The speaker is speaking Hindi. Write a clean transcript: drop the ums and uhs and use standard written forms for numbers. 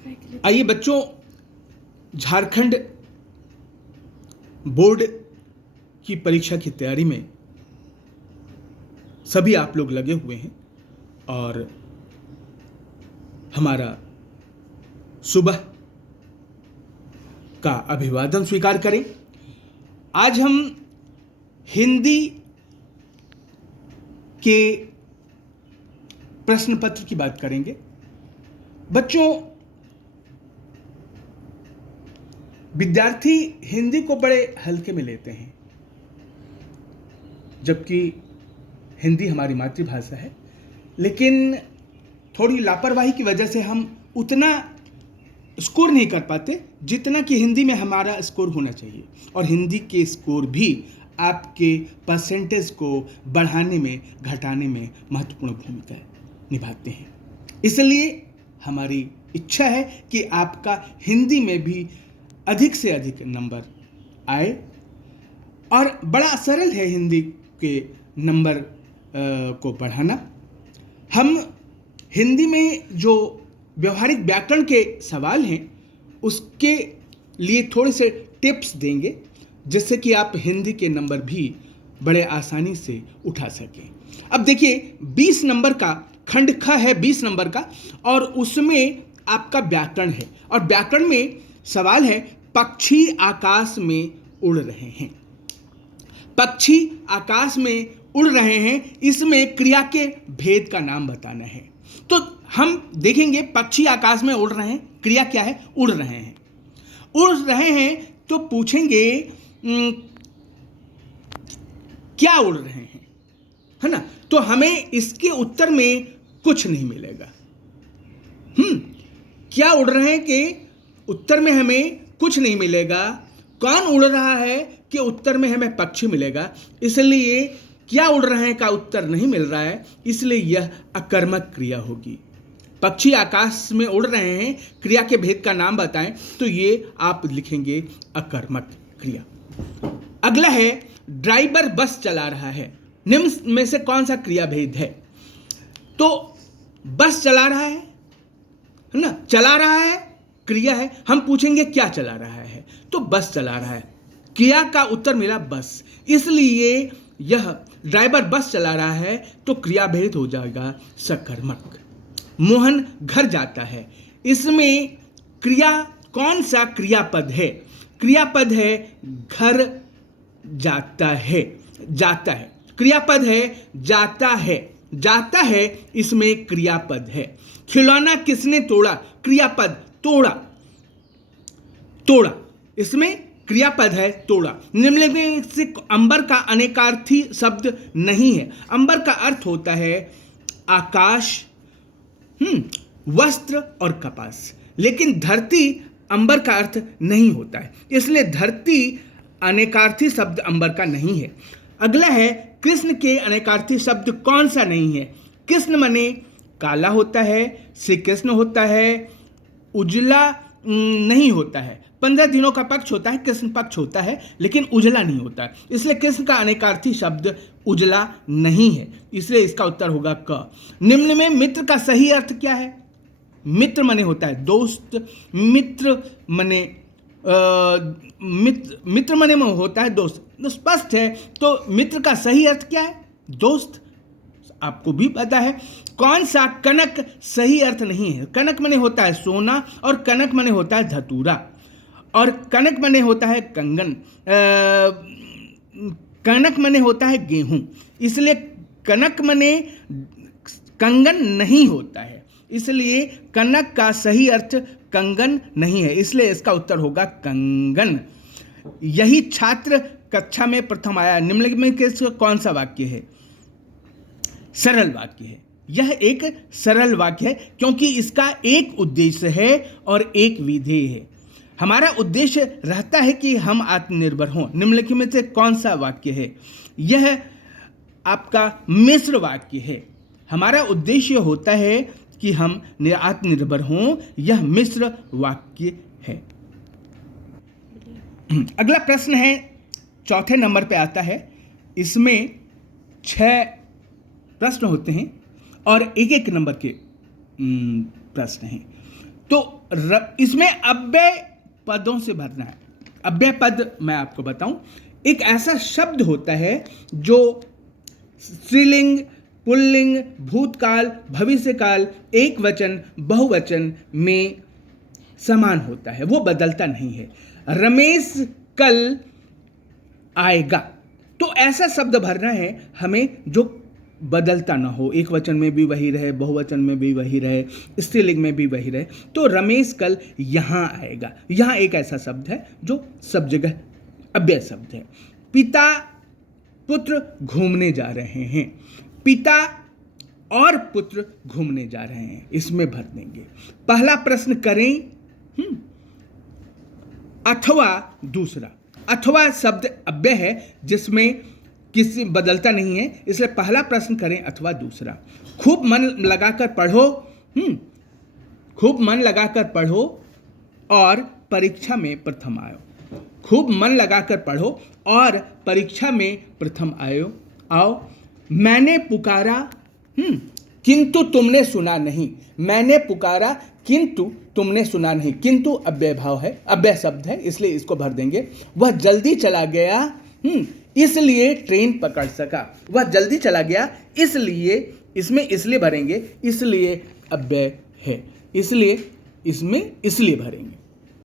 आइए बच्चों, झारखंड बोर्ड की परीक्षा की तैयारी में सभी आप लोग लगे हुए हैं और हमारा सुबह का अभिवादन स्वीकार करें। आज हम हिंदी के प्रश्न पत्र की बात करेंगे। बच्चों, विद्यार्थी हिंदी को बड़े हल्के में लेते हैं, जबकि हिंदी हमारी मातृभाषा है, लेकिन थोड़ी लापरवाही की वजह से हम उतना स्कोर नहीं कर पाते जितना कि हिंदी में हमारा स्कोर होना चाहिए। और हिंदी के स्कोर भी आपके परसेंटेज को बढ़ाने में घटाने में महत्वपूर्ण भूमिका निभाते हैं। इसलिए हमारी इच्छा है कि आपका हिंदी में भी अधिक से अधिक नंबर आए। और बड़ा सरल है हिंदी के नंबर को बढ़ाना। हम हिंदी में जो व्यवहारिक व्याकरण के सवाल हैं उसके लिए थोड़े से टिप्स देंगे, जिससे कि आप हिंदी के नंबर भी बड़े आसानी से उठा सकें। अब देखिए, 20 नंबर का खंड ख है, 20 नंबर का, और उसमें आपका व्याकरण है। और व्याकरण में सवाल है, पक्षी आकाश में उड़ रहे हैं। पक्षी आकाश में उड़ रहे हैं, इसमें क्रिया के भेद का नाम बताना है। तो हम देखेंगे, पक्षी आकाश में उड़ रहे हैं, क्रिया क्या है? उड़ रहे हैं। उड़ रहे हैं तो पूछेंगे क्या उड़ रहे हैं, है ना? तो हमें इसके उत्तर में कुछ नहीं मिलेगा। क्या उड़ रहे हैं के उत्तर में हमें कुछ नहीं मिलेगा। कौन उड़ रहा है के उत्तर में हमें पक्षी मिलेगा। इसलिए क्या उड़ रहे हैं का उत्तर नहीं मिल रहा है, इसलिए यह अकर्मक क्रिया होगी। पक्षी आकाश में उड़ रहे हैं, क्रिया के भेद का नाम बताएं, तो ये आप लिखेंगे अकर्मक क्रिया। अगला है, ड्राइवर बस चला रहा है। निम्न में से कौन सा क्रिया भेद है? तो बस चला रहा है ना? चला रहा है क्रिया है। हम पूछेंगे क्या चला रहा है, तो बस चला रहा है। क्रिया का उत्तर मिला बस, इसलिए यह ड्राइवर बस चला रहा है तो क्रिया भेद हो जाएगा सकर्मक। मोहन घर जाता है, इसमें क्रिया कौन सा क्रियापद है? क्रियापद है घर जाता है। जाता है क्रियापद है, जाता है। जाता है इसमें क्रियापद है। खिलौना किसने तोड़ा? क्रियापद तोड़ा। तोड़ा इसमें क्रियापद है तोड़ा। निम्नलिखित से अंबर का अनेकार्थी शब्द नहीं है। अंबर का अर्थ होता है आकाश, वस्त्र और कपास, लेकिन धरती अंबर का अर्थ नहीं होता है, इसलिए धरती अनेकार्थी शब्द अंबर का नहीं है। अगला है, कृष्ण के अनेकार्थी शब्द कौन सा नहीं है? कृष्ण माने काला होता है, श्री कृष्ण होता है, उजला नहीं होता है। 15 दिनों का पक्ष होता है, कृष्ण पक्ष होता है, लेकिन उजला नहीं होता है, इसलिए कृष्ण का अनेकार्थी शब्द उजला नहीं है, इसलिए इसका उत्तर होगा क। निम्न में मित्र का सही अर्थ क्या है? मित्र माने होता है दोस्त, मित्र माने मित्र माने में होता है दोस्त, तो स्पष्ट है। तो मित्र का सही अर्थ क्या है? दोस्त, आपको भी पता है। कौन सा कनक सही अर्थ नहीं है? कनक माने होता है सोना, और कनक माने होता है धतूरा, और कनक माने होता है कंगन, कनक माने होता है गेहूं, इसलिए कनक माने कंगन नहीं होता है, इसलिए कनक का सही अर्थ कंगन नहीं है, इसलिए इसका उत्तर होगा कंगन। यही छात्र कक्षा में प्रथम आया। निम्नलिखित में कौन सा वाक्य है? सरल वाक्य है। यह एक सरल वाक्य है क्योंकि इसका एक उद्देश्य है और एक विधेय है। हमारा उद्देश्य रहता है कि हम आत्मनिर्भर हों। निम्नलिखित में से कौन सा वाक्य है? यह आपका मिश्र वाक्य है। हमारा उद्देश्य होता है कि हम आत्मनिर्भर हों, यह मिश्र वाक्य है। अगला प्रश्न है, चौथे नंबर पे आता है। इसमें 6 प्रश्न होते हैं और एक एक नंबर के प्रश्न हैं। तो इसमें अव्यय पदों से भरना है। अव्यय पद मैं आपको बताऊं, एक ऐसा शब्द होता है जो स्त्रीलिंग, पुल्लिंग, भूतकाल, भविष्यकाल, एक वचन, बहुवचन में समान होता है, वो बदलता नहीं है। रमेश कल आएगा, तो ऐसा शब्द भरना है हमें जो बदलता ना हो, एक वचन में भी वही रहे, बहुवचन में भी वही रहे, स्त्रीलिंग में भी वही रहे। तो रमेश कल यहाँ आएगा, यहाँ एक ऐसा शब्द है जो सब जगह अव्यय शब्द है। पिता पुत्र घूमने जा रहे हैं, पिता और पुत्र घूमने जा रहे हैं, इसमें भर देंगे। पहला प्रश्न करें अथवा दूसरा। अथवा शब्द अव्यय है जिसमें किसी बदलता नहीं है, इसलिए पहला प्रश्न करें अथवा दूसरा। खूब मन लगाकर पढ़ो, खूब मन लगाकर पढ़ो और परीक्षा में प्रथम आयो। खूब मन लगाकर पढ़ो और परीक्षा में प्रथम आओ। मैंने पुकारा किंतु तुमने सुना नहीं। मैंने पुकारा किंतु तुमने सुना नहीं। किंतु अव्यय भाव है, अव्यय शब्द है, इसलिए इसको भर देंगे। वह जल्दी चला गया इसलिए ट्रेन पकड़ सका। वह जल्दी चला गया इसलिए, इसमें इसलिए भरेंगे, इसलिए अव्यय है, इसलिए इसमें इसलिए भरेंगे।